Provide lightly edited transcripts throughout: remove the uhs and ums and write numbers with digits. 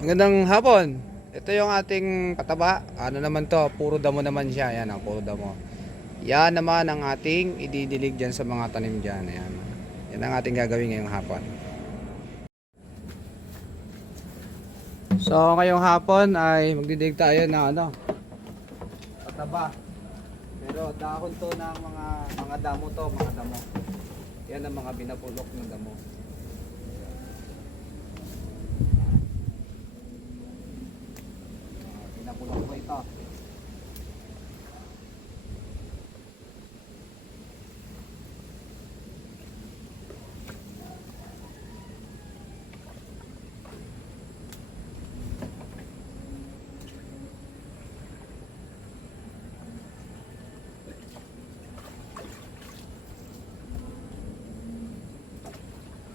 Magandang hapon. Ito yung ating pataba. Ano naman to? Puro damo naman siya. Ayan, puro damo. Yan naman ang ating ididilig dyan sa mga tanim dyan. Ayan. Yan ang ating gagawin ngayong hapon. So, ngayong hapon ay magdidig tayo ng pataba. Pero dahon to ng mga damo to, mga damo. Yan ang mga binapulok ng damo. Pinapulok ko ito.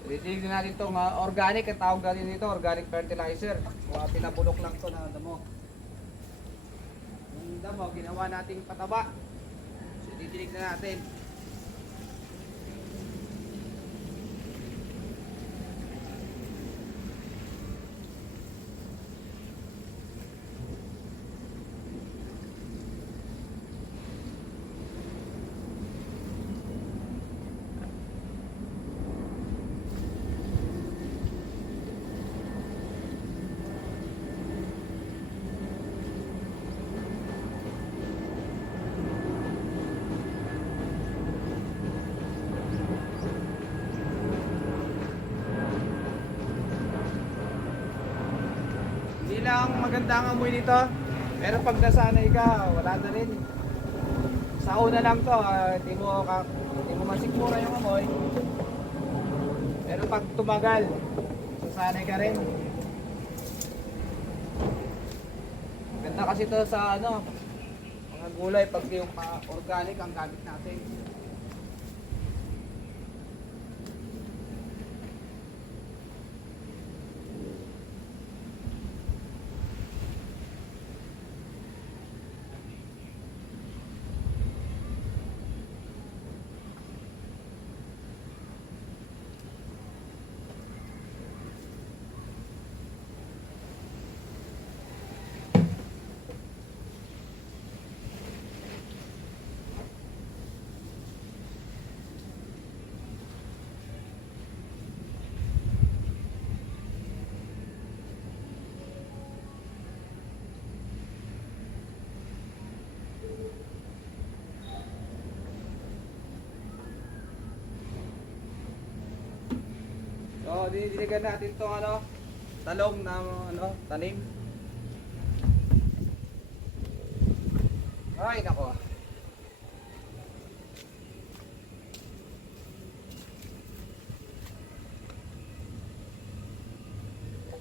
Titignan natin itong organic, ang tawag natin dito, organic fertilizer. Pinabulok lang ito na damo. Yung damo, ginawa nating pataba. So, titignan natin. Hindi lang maganda ang amoy nito, pero pag nasanay ka, wala na rin. Sa una lang to, hindi mo masikmura yung amoy. Pero pag tumagal, sasanay ka rin. Maganda kasi to sa mga gulay pag yung organic ang gamit natin. So, didiligan natin itong talong na tanim. Ay, nako.